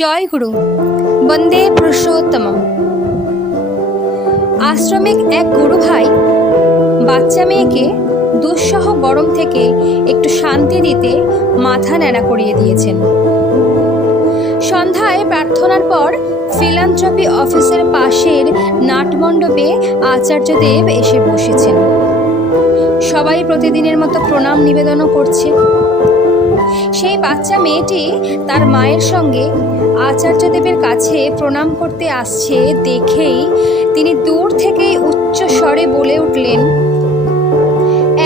জয় গুরু, বন্দে পুরুষোত্তম। আশ্রমিক এক গুরু ভাই বাচ্চা মেয়েকে দুঃসহ গরম থেকে একটু শান্তি দিতে মাথা ন্যাড়া করিয়ে দিয়েছেন। সন্ধ্যায় প্রার্থনার পর ফিলান্থ্রপি অফিসের পাশের নাটমণ্ডপে আচার্যদেব এসে বসেছেন। সবাই প্রতিদিনের মতো প্রণাম নিবেদনও করছে। সেই বাচ্চা মেয়েটি তার মায়ের সঙ্গে আচার্যদেবের কাছে প্রণাম করতে আসছে দেখেই তিনি দূর থেকেই উচ্চ স্বরে বলে উঠলেন,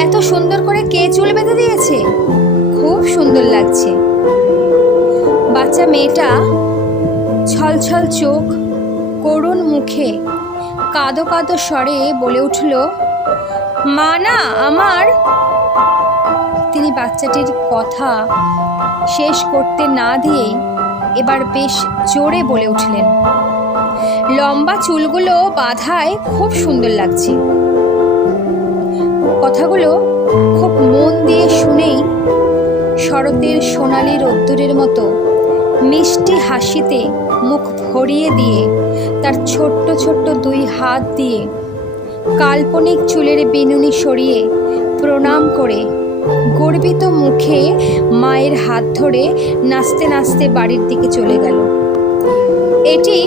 এত সুন্দর করে কে চুল বেঁধে দিয়েছে, খুব সুন্দর লাগছে। বাচ্চা মেয়েটা ছলছল চোখ, করুণ মুখে কাঁদো কাঁদো স্বরে বলে উঠল, মা না আমার। তিনি বাচ্চাটির কথা শেষ করতে না দিয়েই এবার বেশ জোরে বলে উঠলেন, লম্বা চুলগুলো বাঁধায় খুব সুন্দর লাগছে। কথাগুলো খুব মন দিয়ে শুনেই শরতের সোনালি রোদ্দুরের মতো মিষ্টি হাসিতে মুখ ভরিয়ে দিয়ে তার ছোট্ট ছোট্ট দুই হাত দিয়ে কাল্পনিক চুলের বিনুনি সরিয়ে প্রণাম করে গর্বিত মুখে মায়ের হাত ধরে নাচতে নাচতে বাড়ির দিকে চলে গেল। এটি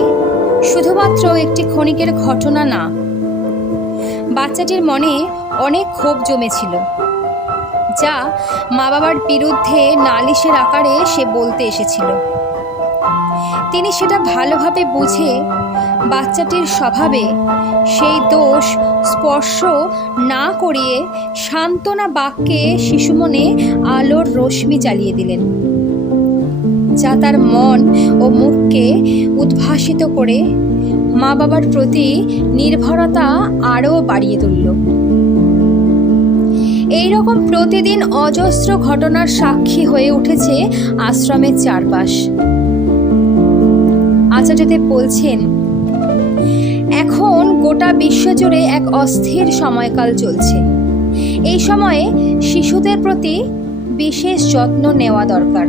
শুধুমাত্র একটি ক্ষণিকের ঘটনা না, বাচ্চাটির মনে অনেক ক্ষোভ জমেছিল, যা মা বাবার বিরুদ্ধে নালিশের আকারে সে বলতে এসেছিল। তিনি সেটা ভালোভাবে বুঝে বাচ্চাটির স্বভাবে সেই দোষ স্পর্শ না করিয়ে সান্ত্বনা বাক্যে শিশু মনে আলোর রশ্মি চালিয়ে দিলেন, যা তার মন ও মুখকে উদ্ভাসিত করে মা বাবার প্রতি নির্ভরতা আরও বাড়িয়ে তুলল। এইরকম প্রতিদিন অজস্র ঘটনার সাক্ষী হয়ে উঠেছে আশ্রমের চারপাশ। আচার্যদেব বলছেন, এখন গোটা বিশ্বজুড়ে এক অস্থির সময়কাল চলছে। এই সময়ে শিশুদের প্রতি বিশেষ যত্ন নেওয়া দরকার।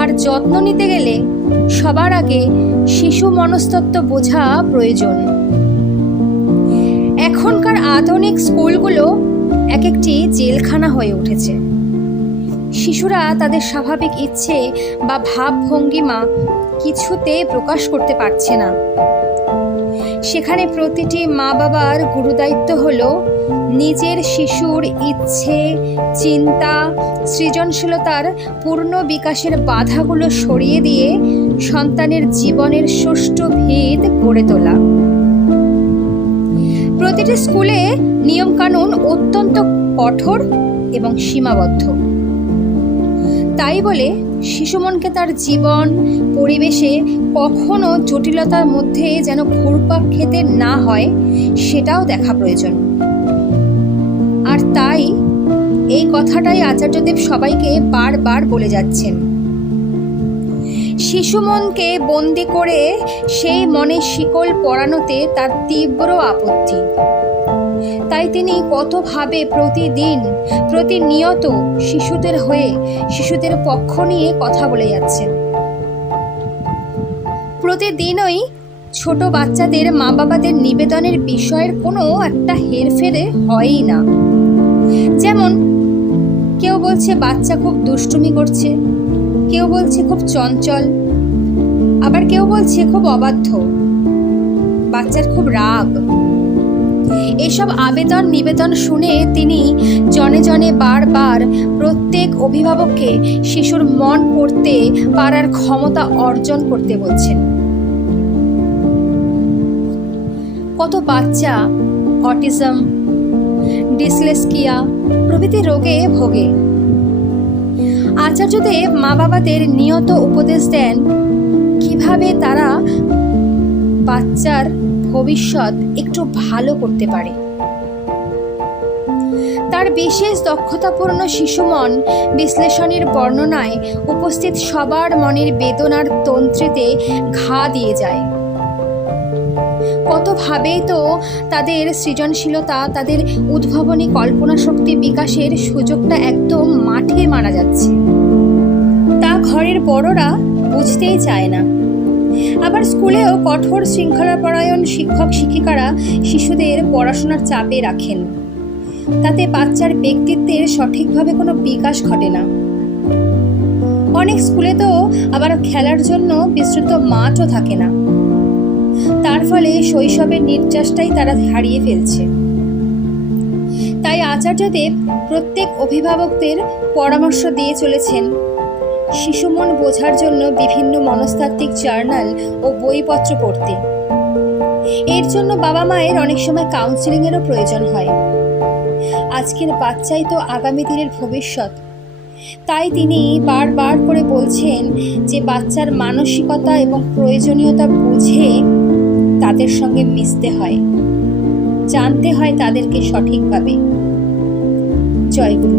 আর যত্ন নিতে গেলে সবার আগে শিশু মনস্তত্ত্ব বোঝা প্রয়োজন। এখনকার আধুনিক স্কুলগুলো এক একটি জেলখানা হয়ে উঠেছে। শিশুরা তাদের স্বাভাবিক ইচ্ছে বা ভাবভঙ্গিমা কিছুতে প্রকাশ করতে পারছে না। সেখানে প্রতিটি মা বাবার গুরুদায়িত্ব হলো নিজের শিশুর ইচ্ছে, চিন্তা, সৃজনশীলতার পূর্ণ বিকাশের বাধাগুলো সরিয়ে দিয়ে সন্তানের জীবনের সুষ্ঠু ভিত গড়ে তোলা। প্রতিটি স্কুলে নিয়মকানুন অত্যন্ত কঠোর এবং সীমাবদ্ধ। তাই বলে শিশু মনকে তার জীবন পরিবেশে কখনো জটিলতার মধ্যে যেন ঘুরপাক খেতে না হয়, সেটাও দেখা প্রয়োজন। আর তাই এই কথাটাই আচার্যদেব সবাইকে বারবার বলে যাচ্ছেন। শিশু মনকে বন্দি করে সেই মনে শিকল পরানোতে তার তীব্র আপত্তি। তাই তিনি কতভাবে প্রতিদিন প্রতিনিয়ত শিশুদের হয়ে শিশুদের পক্ষ নিয়ে কথা বলে যাচ্ছেন। প্রতিদিনই ছোট বাচ্চাদের মা বাবাদের নিবেদনের বিষয়ের কোনো একটা হেরফেরে হয়ই না। যেমন কেউ বলছে বাচ্চা খুব দুষ্টুমি করছে, কেউ বলছে খুব চঞ্চল, আবার কেউ বলছে খুব অবাধ্য, বাচ্চার খুব রাগ। এসব আবেদন নিবেদন শুনে তিনি জনে জনে বারবার প্রত্যেক অভিভাবককে শিশুর মন পড়তে পারার ক্ষমতা অর্জন করতে বলছেন। কত বাচ্চা অটিজম, ডিসলেক্সিয়া প্রভৃতি রোগে ভোগে। আচার্যদেব মা বাবাদের নিয়ত উপদেশ দেন কিভাবে তারা বাচ্চার ভবিষ্যৎ একটু ভালো করতে পারে। তার বিশেষ দক্ষতাপূর্ণ শিশু মন বিশ্লেষণের বর্ণনায় উপস্থিত সবার মনের বেদনার তন্ত্রীতে ঘা দিয়ে যায়। কতভাবেই তো তাদের সৃজনশীলতা, তাদের উদ্ভাবনী কল্পনা শক্তি বিকাশের সুযোগটা একদম মাঠে মারা যাচ্ছে। তা ঘরের বড়রা বুঝতেই চায় না। আবার স্কুলেও কঠোর শৃঙ্খলাপরায়ণ শিক্ষক শিক্ষিকারা শিশুদের পড়াশোনার চাপে রাখেন। তাতে বাচ্চার ব্যক্তিত্বের সঠিকভাবে কোনো বিকাশ ঘটে না। অনেক স্কুলে তো আবার খেলার জন্য বিস্তৃত মাঠও থাকে না। তার ফলে শৈশবের নির্যাসটাই তারা হারিয়ে ফেলছে। তাই আচার্যদেব প্রত্যেক অভিভাবকদের পরামর্শ দিয়ে চলেছেন শিশু মন বোঝার জন্য বিভিন্ন মনস্তাত্ত্বিক জার্নাল ও বইপত্র পড়তে। এর জন্য বাবা মায়ের অনেক সময় কাউন্সিলিংয়েরও প্রয়োজন হয়। আজকের বাচ্চাই তো আগামী দিনের ভবিষ্যৎ। তাই তিনি বারবার করে বলছেন যে বাচ্চার মানসিকতা এবং প্রয়োজনীয়তা বুঝে তাদের সঙ্গে মিশতে হয়, জানতে হয় তাদেরকে সঠিকভাবে। জয় গুরু।